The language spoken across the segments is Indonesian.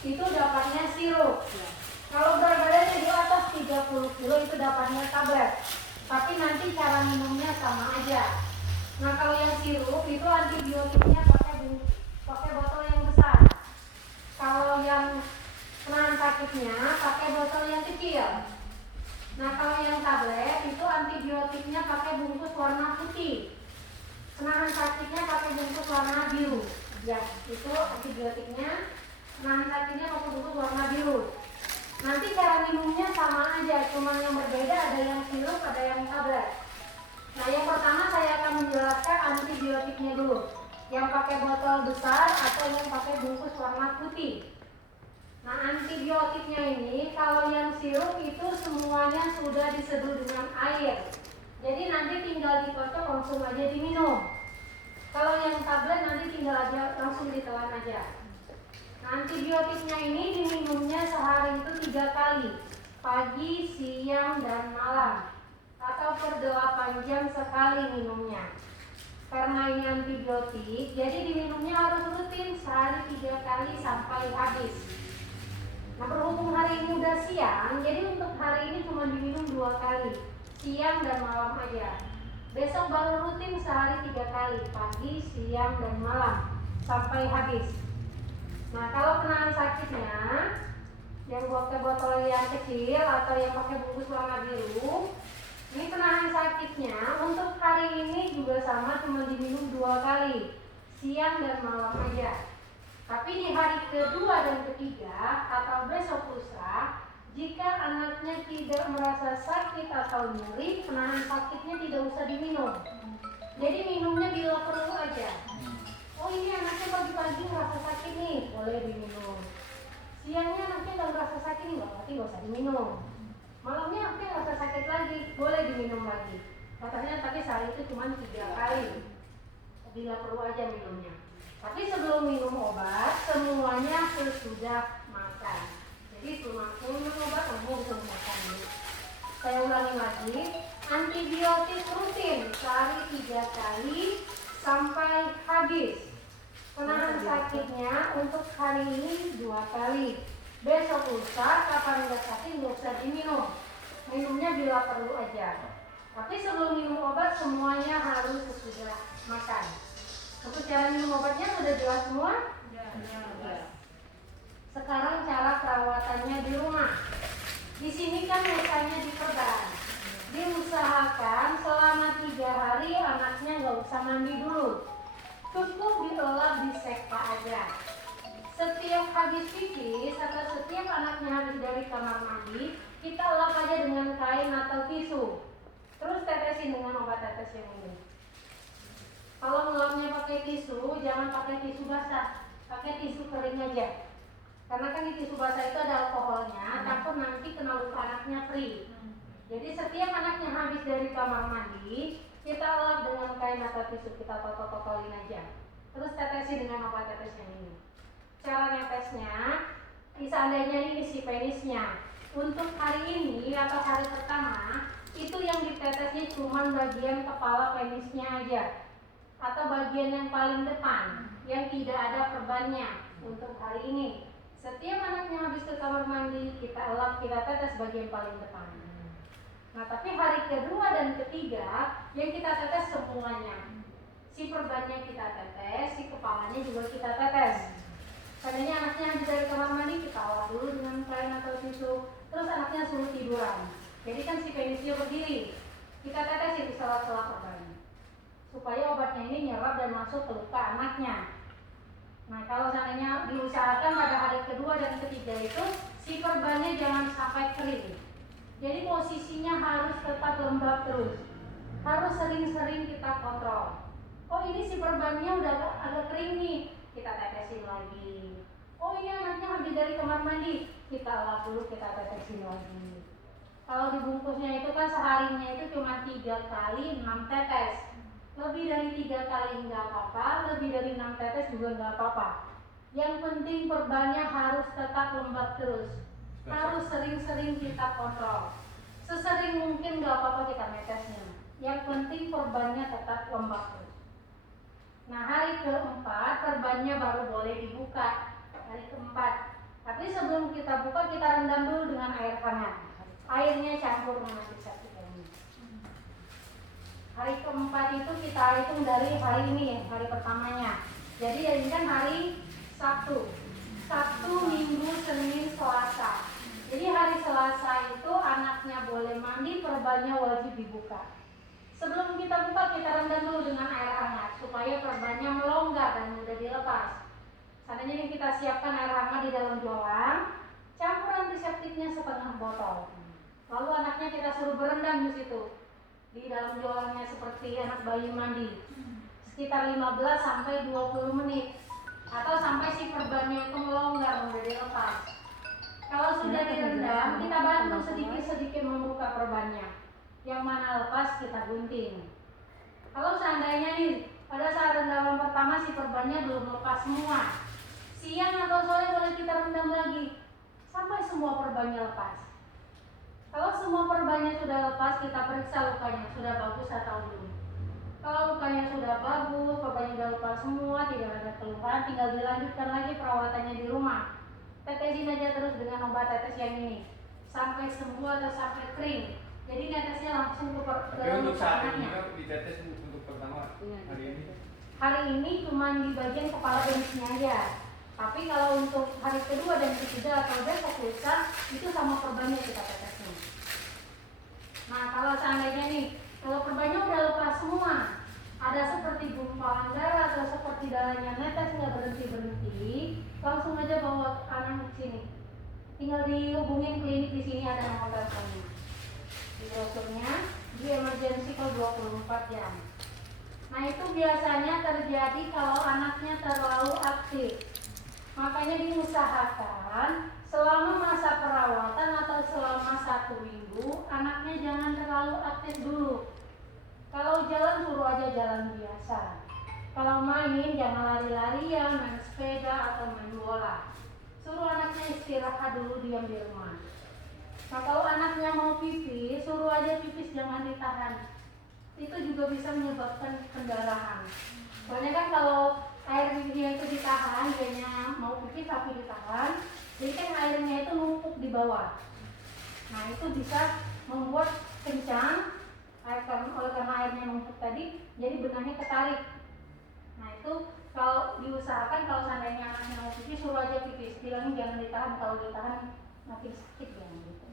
itu dapatnya sirup. Kalau berat badannya di atas 30 kilo itu dapatnya tablet. Tapi nanti cara minumnya sama aja. Nah kalau yang sirup itu antibiotiknya pakai botol yang besar. Kalau yang penahan sakitnya pakai botol yang kecil. Nah kalau yang tablet itu antibiotiknya pakai bungkus warna putih. Penahan sakitnya pakai bungkus warna biru. Ya, itu antibiotiknya. Penahan sakitnya pakai bungkus warna biru. Nanti cara minumnya sama aja, cuma yang berbeda ada yang sirup, ada yang tablet. Nah, yang pertama saya akan menjelaskan antibiotiknya dulu. Yang pakai botol besar atau yang pakai bungkus warna putih. Nah, antibiotiknya ini kalau yang sirup itu semuanya sudah diseduh dengan air. Jadi nanti tinggal dikocok langsung aja diminum. Kalau yang tablet nanti tinggal aja langsung ditelan aja. Nah, antibiotiknya ini diminumnya sehari itu 3 kali, pagi, siang, dan malam, atau per 8 jam sekali minumnya. Karena ini antibiotik, jadi diminumnya harus rutin sehari 3 kali sampai habis. Nah, berhubung hari ini udah siang, jadi untuk hari ini cuma diminum 2 kali, siang dan malam aja. Besok baru rutin sehari 3 kali, pagi, siang, dan malam, sampai habis. Nah, kalau penahan sakitnya yang pakai botol yang kecil atau yang pakai bungkus warna biru, ini penahan sakitnya untuk hari ini juga sama, cuma diminum 2 kali, siang dan malam aja. Tapi di hari kedua dan ketiga atau besok lusa, jika anaknya tidak merasa sakit atau nyeri, penahan sakitnya tidak usah diminum. Jadi minumnya bila perlu aja. Oh ini anaknya pagi-pagi merasa sakit nih, boleh diminum. Siangnya anaknya nggak merasa sakit nih, berarti nggak usah diminum. Malamnya anaknya merasa sakit lagi, boleh diminum lagi. Katanya tapi sehari itu cuma 3 kali, bila perlu aja minumnya. Tapi sebelum minum obat, semuanya sesudah makan. Jadi cuma minum obat, kamu bisa makan dulu. Saya ulangi lagi, antibiotik rutin sehari 3 kali sampai habis. Penahan sakitnya untuk hari ini 2 kali. Besok lusa, kapan nggak sakit nggak usah diminum. Minumnya bila perlu aja. Tapi sebelum minum obat semuanya harus sesudah makan. Untuk cara minum obatnya sudah jelas semua? Ya. Sekarang cara perawatannya di rumah. Di sini kan musanya diperban. Diusahakan selama 3 hari anaknya nggak usah mandi dulu. Cukup dielap di sekpa aja. Setiap habis pipis atau setiap anaknya habis dari kamar mandi, kita elap aja dengan kain atau tisu. Terus tetesin dengan obat tetes yang ini. Kalau ngelapnya pakai tisu, jangan pakai tisu basah, pakai tisu kering aja. Karena kan di tisu basah itu ada alkoholnya, takut nanti kena luka anaknya free. Jadi setiap anaknya habis dari kamar mandi, kita elap dengan kain atau tisu, kita totol-totolin aja. Terus tetesi dengan obat tetes yang ini. Cara netesnya, seandainya ini isi penisnya. Untuk hari ini atau hari pertama, itu yang ditetesnya cuma bagian kepala penisnya aja. Atau bagian yang paling depan, yang tidak ada perbannya untuk hari ini. Setiap anaknya habis ke kamar mandi, kita elap, kita tetes bagian paling depan. Nah, tapi hari kedua dan ketiga yang kita tetes semuanya. Si perbannya kita tetes, si kepalanya juga kita tetes. Seandainya anaknya habis dari kamar mandi, kita elap dulu dengan kain atau tisu. Terus anaknya suruh tiduran. Jadi kan si penisnya berdiri. Kita tetes di sela-sela perbannya. Supaya obatnya ini nyerap dan masuk ke luka anaknya. Nah, kalau seandainya diusahakan pada hari kedua dan ketiga itu, si perbannya jangan sampai kering. Jadi posisinya harus tetap lembab terus. Harus sering-sering kita kontrol. Oh ini si perbannya udah agak kering nih, kita tetesin lagi. Oh ini anaknya habis dari kamar mandi, kita lap dulu, kita tetesin lagi. Kalau dibungkusnya itu kan seharinya itu cuma 3 kali 6 tetes. Lebih dari 3 kali nggak apa-apa, lebih dari 6 tetes juga nggak apa-apa. Yang penting perbannya harus tetap lembab terus. Harus sering-sering kita kontrol. Sesering mungkin nggak apa-apa kita netesnya. Yang penting perbannya tetap lembab terus. Nah hari keempat perbannya baru boleh dibuka. Hari keempat. Tapi kita buka, kita rendam dulu dengan air hangat. Airnya campur dengan antiseptik ini. Hari keempat itu kita hitung dari hari ini, hari pertamanya. Jadi ini kan hari Sabtu, Minggu, Senin, Selasa. Jadi hari Selasa itu anaknya boleh mandi, perbannya wajib dibuka. Sebelum kita buka, kita rendam dulu dengan air hangat supaya perbannya melonggar dan mudah dilepas. Seandainya kita siapkan air hangat di dalam jolang, campur antiseptiknya setengah botol. Lalu anaknya kita suruh berendam di situ, di dalam jolangnya seperti anak bayi mandi, sekitar 15 sampai 20 menit, atau sampai si perbannya itu melonggar, mudah dilepas. Kalau sudah direndam, kita bantu sedikit-sedikit membuka perbannya. Yang mana lepas kita gunting. Kalau seandainya nih pada saat rendaman pertama si perbannya belum lepas semua, siang atau sore boleh kita rendam lagi sampai semua perbannya lepas. Kalau semua perbannya sudah lepas, kita periksa lukanya sudah bagus atau belum. Kalau lukanya sudah bagus, perbannya sudah lepas semua, tidak ada keluhan, tinggal dilanjutkan lagi perawatannya di rumah. Tetesin aja terus dengan obat tetes yang ini sampai sembuh atau sampai kering. Jadi netesnya langsung ke untuk saat ini ditetes untuk pertama hari ini. Hari ini cuma di bagian kepala penisnya aja. Tapi kalau untuk hari kedua dan ketiga atau besok lusa itu sama perbannya kita tetesin. Nah kalau seandainya nih, kalau perbannya udah lepas semua, ada seperti gumpalan darah atau seperti darahnya netes nggak berhenti, langsung aja bawa anak ke sini. Tinggal dihubungin klinik di sini, ada nomor teleponnya. Di brosurnya, di emergency call 24 jam. Nah itu biasanya terjadi kalau anaknya terlalu aktif. Makanya diusahakan selama masa perawatan atau selama 1 minggu, anaknya jangan terlalu aktif dulu. Kalau jalan suruh aja jalan biasa. Kalau main jangan lari-larian, main sepeda atau main bola. Suruh anaknya istirahat dulu, diam di rumah. Nah kalau anaknya mau pipis, suruh aja pipis, jangan ditahan. Itu juga bisa menyebabkan pendarahan. Soalnya kan kalau air pipisnya itu ditahan, dianya mau pipis tapi ditahan, jadi kan airnya itu numpuk di bawah. Nah itu bisa membuat kencang. Oleh karena airnya numpuk tadi, jadi benahnya ketarik. Nah itu kalau diusahakan kalau seandainya anaknya mau pipis, suruh aja pipis. Bilangin jangan ditahan, kalau ditahan makin sakit ya gitu.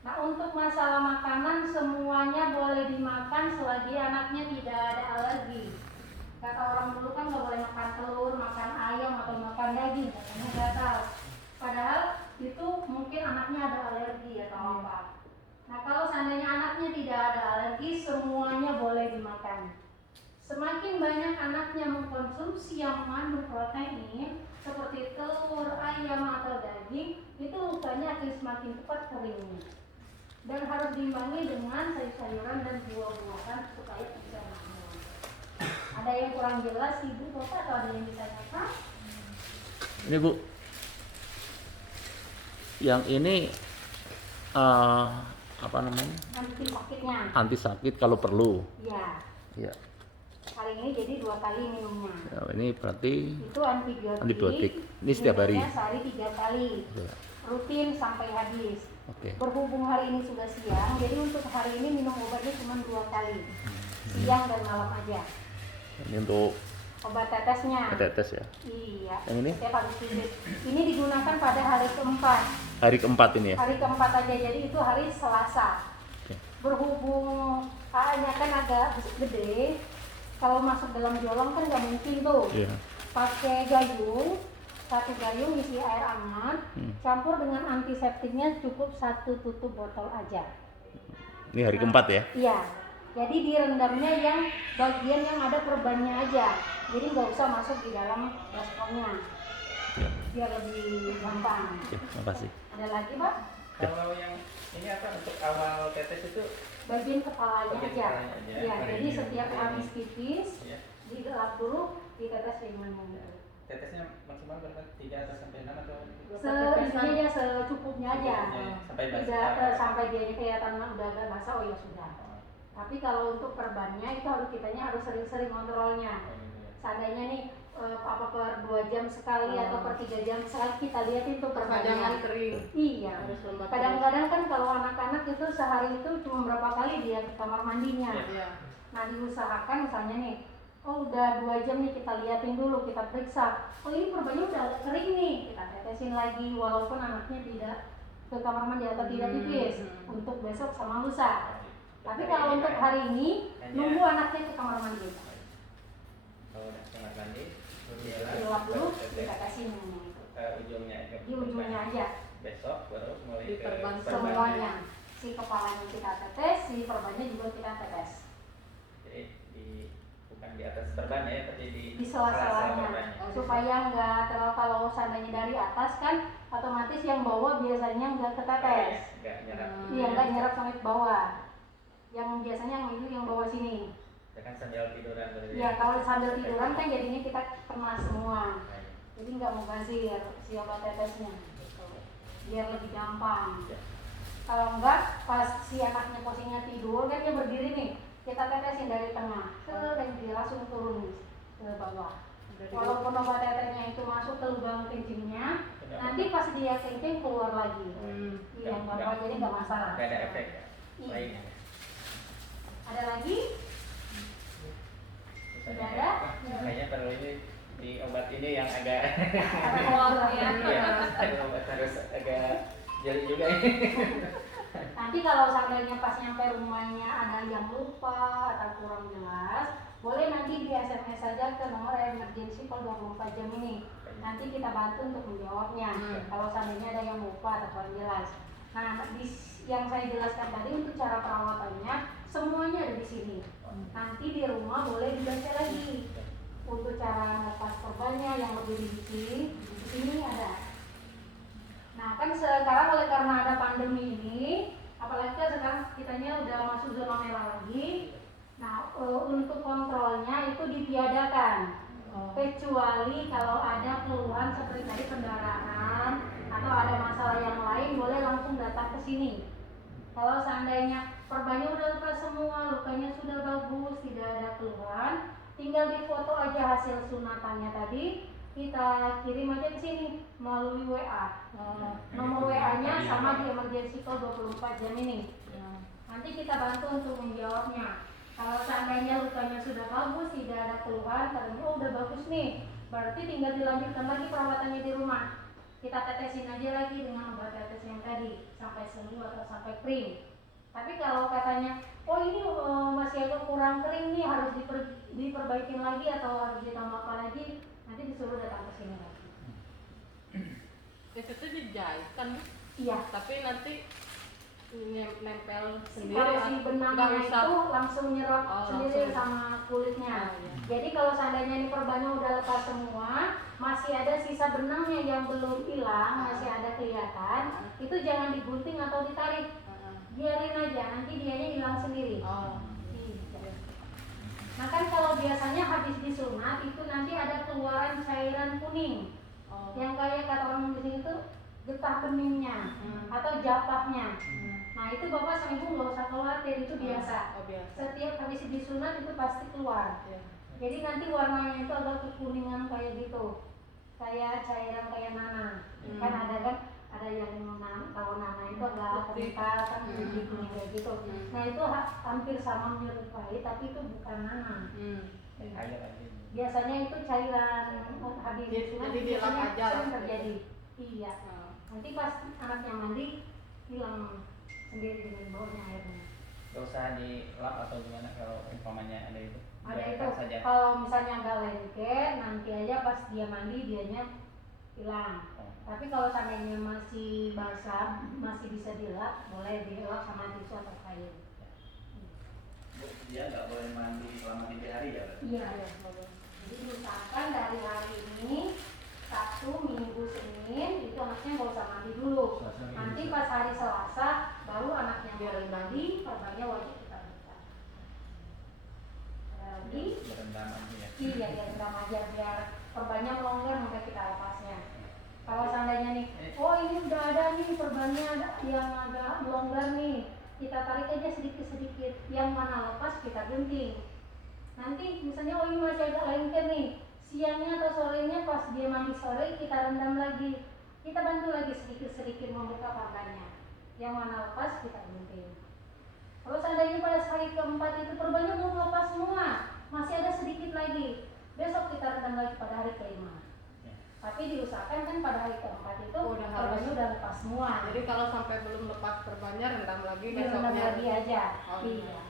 Nah untuk masalah makanan semuanya boleh dimakan selagi anaknya tidak ada alergi. Kata orang dulu kan nggak boleh makan telur, makan ayam atau makan daging, katanya gatal. Padahal itu mungkin anaknya ada alergi atau apa. Nah kalau seandainya anaknya tidak ada alergi, semuanya boleh dimakan. Semakin banyak anaknya mengkonsumsi yang mengandung protein seperti telur, ayam atau daging, itu lukanya akan semakin cepat keringnya. Dan harus diimbangi dengan sayur-sayuran dan buah-buahan supaya bisa makmur. Ada yang kurang jelas Ibu, Bapak, atau ada yang ditanyakan? Ini Bu, yang ini apa namanya? Antisakitnya. Anti sakit kalau perlu. Iya. Ya. Hari ini jadi 2 kali minumnya. Ya, ini berarti Itu antibiotik. antibiotik. Ini setiap hari. Sehari 3 kali. Ya. Rutin sampai habis. Oke. Berhubung hari ini sudah siang, jadi untuk hari ini minum obatnya cuma 2 kali. Siang dan malam aja. Ini untuk Obat tetesnya. tetes ya. Iya. Yang ini? Setiap habis tidur. Ini digunakan pada hari keempat. Hari keempat ini ya. Hari keempat aja, jadi itu hari Selasa. Oke. Berhubung A-nya kan agak gede, kalau masuk dalam jolong kan nggak mungkin tuh. Iya. Pakai gayung, 1 gayung isi air hangat, campur dengan antiseptiknya cukup 1 tutup botol aja. Ini hari keempat ya. Iya. Jadi direndamnya yang bagian yang ada perbannya aja. Jadi nggak usah masuk di dalam baskomnya. Ya. Biar lebih gampang. Oke, makasih. Ada lagi, Pak? Kalau yang ini apa untuk awal tetes itu? Bagian kepalanya Bagian aja. kepalanya aja. Iya, Hari jadi ini setiap hari habis ini. pipis, Ya. digelap dulu, ditetes dengan Tetesnya maksimal berapa? 3 atau sampai 6 atau? Intinya aja secukupnya aja. Sampai basah. Tidak sampai dia kelihatan udah agak basah, oh ya sudah. Tapi kalau untuk perbannya itu kitanya harus sering-sering kontrolnya. Seandainya nih apa per 2 jam sekali atau per 3 jam sekali kita liatin tuh Pajangan perbannya. kering. Iya. Harus lembab Kadang-kadang kan kalau anak-anak itu sehari itu cuma berapa kali dia ke kamar mandinya. Iya. Nah diusahakan misalnya nih, oh udah 2 jam nih kita liatin dulu, kita periksa. Oh ini perbannya udah kering nih, kita tetesin lagi walaupun anaknya tidak ke kamar mandi atau tidak pipis untuk besok sama lusa. Tapi kalau untuk hari ini nunggu anaknya ke kamar mandi. Kalau udah kamar mandi, Dilap dulu, kita kasih minumnya itu. ujungnya Di ujungnya aja. besok baru mulai ke Diperban Semuanya. Si kepalanya kita tetes, si perbannya juga kita tetes. Jadi bukan di atas perban ya, tapi di Di sela-selanya. perbannya. Supaya nggak terlalu, kalau seandainya dari atas kan otomatis yang bawah biasanya nggak ketetes. Nggak nyerap. Iya, nggak nyerap sampai ke bawah. Yang biasanya yang bawah sini. Ya kan sambil tiduran berarti. Ya kalau sambil tiduran kan jadinya kita kena semua. Nah, Jadi nggak mau kasih si obat tetesnya. Gitu. Biar lebih gampang. ya. Kalau enggak, pas si anaknya posisinya tidur kan dia berdiri nih, kita tetesin dari tengah, dan dia langsung turun ke bawah. Walaupun obat tetesnya itu masuk ke lubang kencingnya, nanti pas dia kencing keluar lagi. Iya, nggak apa, jadi nggak masalah. Nggak ada efek ya. Iya. Lainnya. Ada lagi? Misalnya, Nggak ada? kayaknya perlu ini di obat ini yang agak Ada keluar ya. iya, ada obat harus agak jeli juga ini. Nanti kalau seandainya pas nyampe rumahnya ada yang lupa atau kurang jelas, boleh nanti di SMS saja ke nomor emergency call 24 jam ini. Nanti kita bantu untuk menjawabnya. Kalau seandainya ada yang lupa atau kurang jelas. Nah, yang saya jelaskan tadi untuk cara perawatannya semuanya ada di sini. Nanti di rumah boleh dibaca lagi. Untuk cara lepas perbannya yang lebih rinci, di sini ada. Nah kan sekarang oleh karena ada pandemi ini, apalagi kan sekarang kitanya udah masuk zona merah lagi. Nah untuk kontrolnya itu ditiadakan, kecuali kalau ada keluhan seperti tadi pendarahan atau ada masalah yang lain boleh langsung datang ke sini. Kalau seandainya perbannya udah lepas semua, lukanya sudah bagus, tidak ada keluhan, tinggal difoto aja hasil sunatannya tadi, kita kirim aja ke sini melalui WA. Nomor WA-nya sama di emergency call 24 jam ini. Nanti kita bantu untuk menjawabnya. Kalau seandainya lukanya sudah bagus, tidak ada keluhan, ternyata oh, udah bagus nih, berarti tinggal dilanjutkan lagi perawatannya di rumah. Kita tetesin aja lagi dengan obat tetes yang tadi sampai sembuh atau sampai kering. Tapi kalau katanya, oh ini masih agak kurang kering nih, harus diperbaikin lagi atau harus ditambah apa lagi, nanti disuruh datang ke sini lagi. Itu tuh dijahit kan? Iya. Tapi nanti nempel sendiri. Kalau si benangnya nggak usah. itu langsung nyerap sendiri langsung. sama kulitnya. Iya. Jadi kalau seandainya ini perbannya udah lepas semua, masih ada sisa benangnya yang belum hilang, masih ada kelihatan, itu jangan digunting atau ditarik. Biarin aja, nanti dianya hilang sendiri. Iya. Nah kan kalau biasanya habis disunat itu nanti ada keluaran cairan kuning, yang kayak kata orang di sini tuh getah beningnya atau japahnya. Nah itu bapak sama ibu nggak usah khawatir, itu biasa. Setiap habis disunat itu pasti keluar. Jadi nanti warnanya itu agak kekuningan kayak gitu, kayak cairan kayak nana. Kan ada yang kalau nana itu agak kental kan kuning kayak gitu. Nah itu hampir sama menyerupai, tapi itu bukan nana. Ayo lagi. Biasanya itu cairan habis disunat Jadi dilap biasanya aja sering lah. terjadi. Iya. Nanti pas anaknya mandi hilang sendiri dengan baunya airnya. Gak usah dilap atau gimana kalau umpamanya ada itu. Ada itu. Biarkan saja. Kalau misalnya agak lengket, nanti aja pas dia mandi dianya hilang. Tapi kalau seandainya masih basah, masih bisa dilap, boleh dilap sama tisu atau kain. Dia nggak boleh mandi selama 3 hari ya? Iya. Jadi misalkan dari hari ini Sabtu, Minggu, Senin itu anaknya nggak usah mandi dulu. Nanti pas hari Selasa baru anaknya boleh mandi, perbannya wajib kita buka. Lagi, Berendam aja ya. iya ya rendam aja biar perbannya melonggar sampai kita lepasnya. Kalau seandainya nih, oh ini udah ada nih perbannya yang agak melonggar nih, kita tarik aja sedikit-sedikit. Yang mana lepas kita gunting. Nanti misalnya oh ini masih agak lengket nih, siangnya atau sorenya pas dia mandi sore kita rendam lagi, kita bantu lagi sedikit-sedikit membuka pagarnya. Yang mana lepas kita gunting. Kalau seandainya pada hari keempat itu perbannya belum lepas semua, masih ada sedikit lagi, besok kita rendam lagi pada hari kelima. Tapi diusahakan kan pada hari keempat itu perbannya udah lepas semua. Jadi kalau sampai belum lepas perbannya rendam lagi Direndam besoknya. lagi aja. Oh, Iya.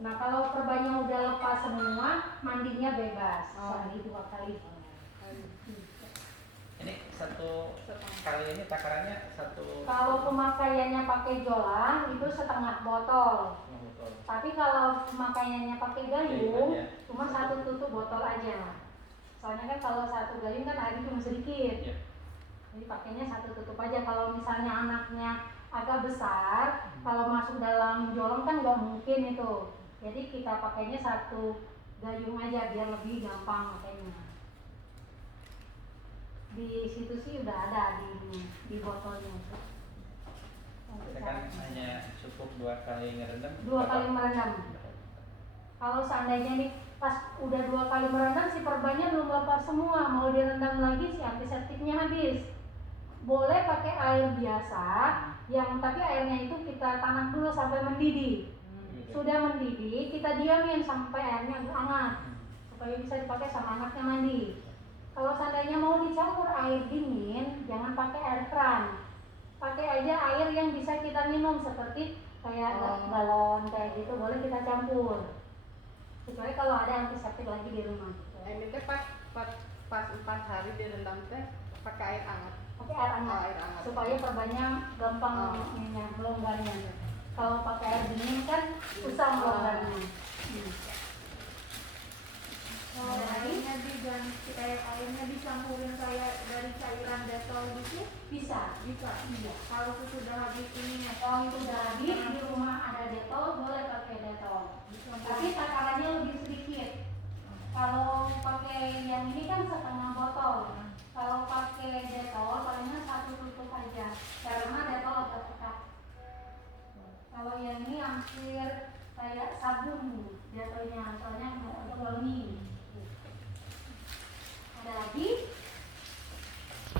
Nah kalau perbannya udah lepas semua, mandinya bebas sehari 2 kali. Ini satu kali ini takarannya satu. Kalau pemakaiannya pakai jolang itu setengah botol. Tapi kalau pemakaiannya pakai gayung, cuma 1 tutup botol aja. Soalnya kan kalau 1 gayung kan airnya cuma sedikit. Ya. Jadi pakainya 1 tutup aja. Kalau misalnya anaknya agak besar, kalau masuk dalam jolang kan nggak mungkin itu. Jadi kita pakainya 1 gayung aja biar lebih gampang makainya. Di situ sih udah ada di botolnya. Kita kan hanya cukup 2 kali ngerendam. 2 kali merendam. Kalau seandainya nih pas udah 2 kali merendam si perbannya belum lepas semua, mau direndam lagi si antiseptiknya habis. Boleh pakai air biasa, yang tapi airnya itu kita tanak dulu sampai mendidih. Sudah mendidih, kita diamin sampai airnya agak hangat supaya bisa dipakai sama anaknya mandi. Kalau seandainya mau dicampur air dingin, jangan pakai air keran. Pakai aja air yang bisa kita minum seperti kayak galon kayak gitu, boleh kita campur. Kecuali kalau ada antiseptik lagi di rumah. Ini teh pas 4 hari direndam teh pakai air hangat. Pakai air hangat, Air hangat. supaya perbannya gampang melonggarnya. Kalau pakai air dingin kan susah melonggarnya. Kalau airnya diganti kayak airnya dicampurin kayak dari cairan detol gitu Bisa. iya. Kalau itu sudah habis ini ya. Kalau itu udah habis di rumah ada detol, boleh pakai detol. Tapi takarannya lebih sedikit. Kalau pakai yang ini kan setengah botol. Kalau pakai detol palingnya 1 tutup aja. Karena detol agak pekat. Kalau yang ini hampir kayak sabun jatuhnya, soalnya agak wangi. Ada lagi?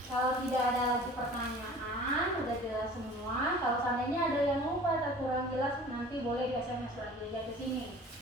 Kalau tidak ada lagi pertanyaan, udah jelas semua. Kalau seandainya ada yang lupa atau kurang jelas, nanti boleh SMS lagi aja ke sini.